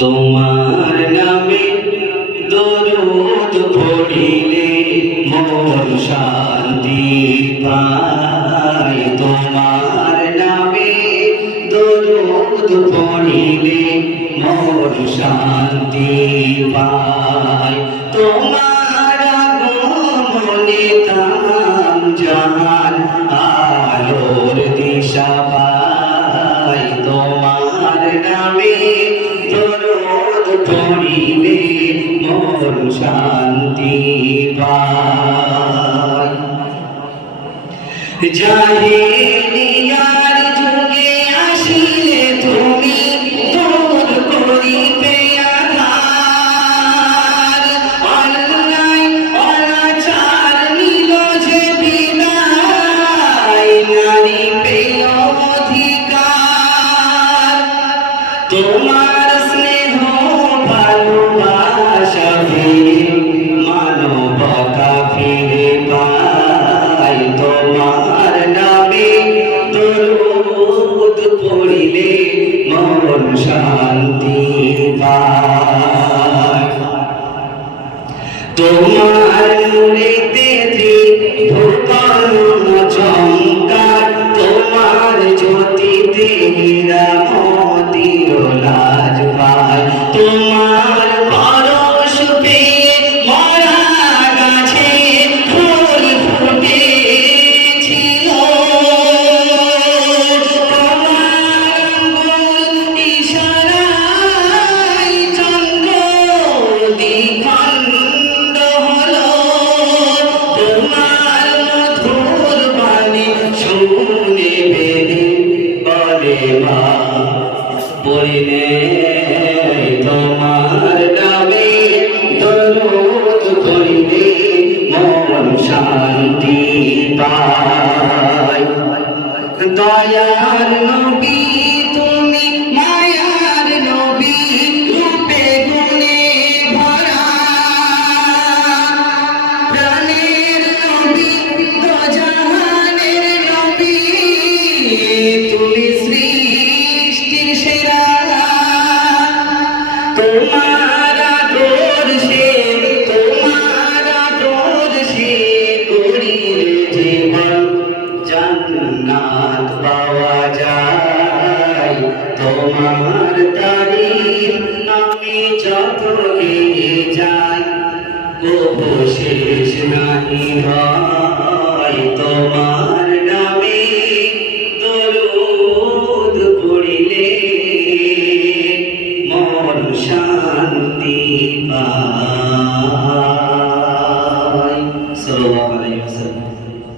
তোমার নামে দরুদ পড়িলে মন শান্তি পায়। তোমার নামে দরুদ পড়িলে মন শান্তি পায়। তোমার আগমনে তাম জাহান আলোর দিশা পায়। তোমার নামে দরুদ পড়িলে মন শান্তি পায়। জাহেলিয়ার যুগে আসিলে তুমি দূর করিবে আঁধার। অন্যায় অনাচার নিল যে বিদায়, নারী পেল অধিকার। তোমার স্নেহ ভালোবাসা মানবতা ফিরে পায়। তোমার নামে দরুদ পড়িলে মন শান্তি পায়। তোমার নূরেতে ভুবন চমকার, তোমার জ্যোতিতে হীরা-মতি লাজ পায়। তোমার পরশ পেয়ে মরা গাছে ফুল ফুটেছিল। তোমার আঙ্গুল ইশারায় চন্দ্র দ্বিখণ্ড হলো। তোমার মধুর বাণী শুনে বেদে বলে মা পড়িলে তোমার নামে দরুদ পড়িলে মন শান্তি পায়। দয়ার নবী তুমি মায়ার নবী, রূপে গুণে ভরা। প্রাণের নবী দোজাহানের নবী, তুমি সৃষ্টির সেরা। তোমার আদর্শে গড়িলে জীবন জান্নাত পাওয়া যায়। তোমার তারিফ আমি যত গেয়ে যাই, কবু শেষ নাহি হয়। তোমার নামে দরুদ পড়িলে মন শান্তি পায়। সাল্লাল্লাহু আলাইহি ওয়াসাল্লাম।